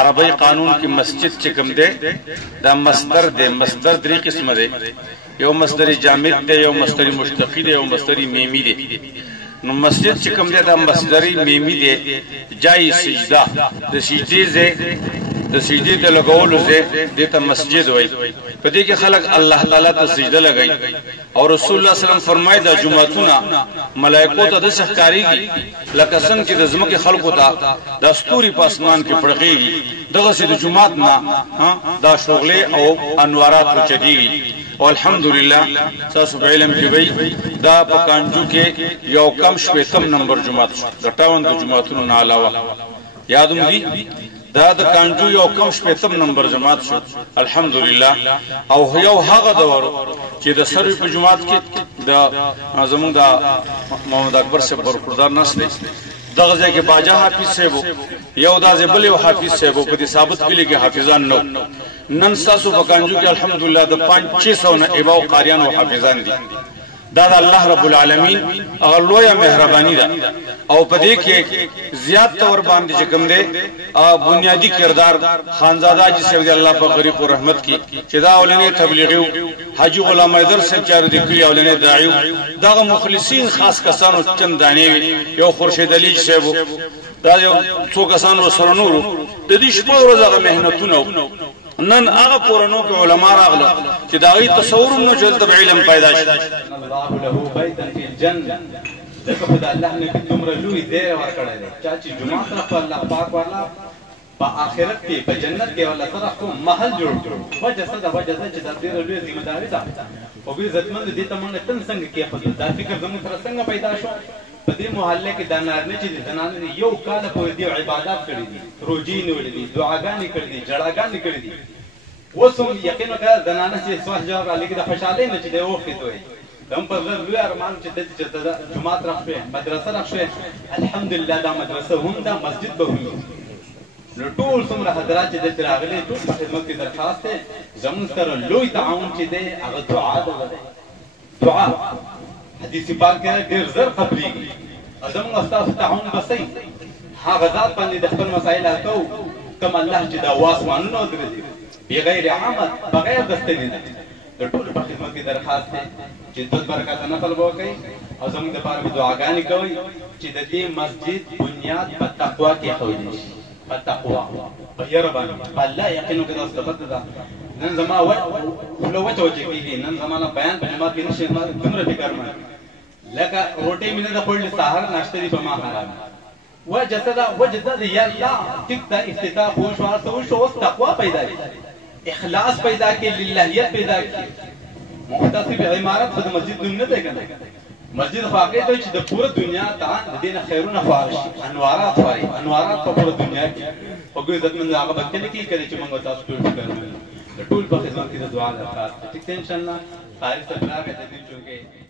عربی قانون کی مسجد چکم دے دا مصدر دے مصدر دری قسم دے یو مصدر جامد دے یو مصدر مشتقی دے یو مصدر میمی دے نو مسجد چکم دے دا مصدر میمی دے جائی سجدہ دا سجدے دے لگولو سے دیتا مسجد ہوئی پدی کہ خلق اللہ تعالیٰ تا سجدہ لگئی اور رسول اللہ صلی اللہ علیہ وسلم فرمائی دا جمعتونا ملائکو تا دا سخکاری گی لکسن کی دا زمک خلقو تا دا ستوری پاسمان کی پڑقی گی دا غسی دا جمعتنا دا شغلے او انوارات کو چدی گی اور الحمدللہ ساسو بعلم کی بئی دا پکانجو کے یو کم شویتم نمبر جمعت شو دا 58 دا جمعتونو نا علاوہ یادم دی دا دا کانجو یو کم شپیتم نمبر جماعت شو الحمدللہ او یو هاغه دورو چې د سروي په جماعت کې دا زمون دا محمد اکبر سے برخوردار نسل دغه ځای کې باجا حافظ صاحب یو دا زبل یو حافظ صاحب په دې ثابت کلی کې حافظان نو نن تاسو په کانجو کې الحمدللہ د 500 نه ایباو قاریان او حافظان دي دا اللہ رب العالمین اگر لویا مہربانی دا او پدے کے زیاد طور باندې چکم دے بنیادی کردار خانزادہ جی سے اللہ پر غریب و رحمت کی چدا اولنے تبلیغیو حاجی غلام ایدر سے چار دکلی اولنے داعیو دا مخلصین خاص کسانو چند دانیوی یو خورشید علی صاحب دا یو څو کسانو سره نورو د دې شپږ ورځې مهنتونه نن هغه پورانو په علماء راغلو چې دا غي تصور نو جلد علم پیدا شي الله له بیت فی الجنه دغه خدای الله نه کومره لوی دی ورکړی دی چې جمعه ته الله پاک والا په آخرت کې په جنت کې ولا طرف کوم محل جوړ کړو وجه څه چې د ډیر لوی ذمہ داری ده او به عزتمند دي ته موږ تن څنګه کې په دا فکر زموږ سره څنګه پیدا شو په دې محله کې د نارنه چې د زنانه یو کال په دې عبادت کړې دي روزي نیولې دي دعاګانې کړې دي جړاګانې کړې دي وسم یقینا د زنانه چې سوال جواب علی کې د خوشاله نه چې د وخت دوی دم په زړه لوی ارمان چې د جمعه راخې مدرسه راخې الحمدلله دا مدرسه هم دا مسجد به وي نو ټول څومره حضرات چې د راغلي ټول په خدمت کې درخواست ده زموږ سره لوی تعاون چې دی هغه دعا ده دعا حدیث پاک کې ډېر زر خبرېږي زموږ استاد تعاون بسې هغه ذات باندې د خپل مسائل حل کوم الله چې دا واسمانونو درځي بغیر عمل بغیر دستنی د ټول په خدمت کې درخواست ده چې د برکات نه طلب وکړي او زموږ لپاره دعاګانې کوي چې د دې مسجد بنیاد په تقوا کې خوي شي التقوى بيربا الله يقينو كده استفدت ده نن زما لو وجه کیږي نن زمانہ بیان په ما کې نشي ما کومره فکر ما لکه روټي مینه د خپل سحر ناشته دي په ما حرام وجد یا الله ټیک دا افتتاح خو شو تقوا پیدا کی اخلاص پیدا کی للہیت پیدا کی محتسب عمارت خود مسجد نوم نه ده کنه مسجد واقع ته چې د پوره دنیا ته د دین خیرونه فارش انوارات وای انوارات په پوره دنیا کې او ګوي ځکه موږ هغه بکل کې کړي چې موږ تاسو ټول فکر ټول په خدمت کې د دعا لپاره ټیک ان شاء الله خارج ته راغی د دې چونکه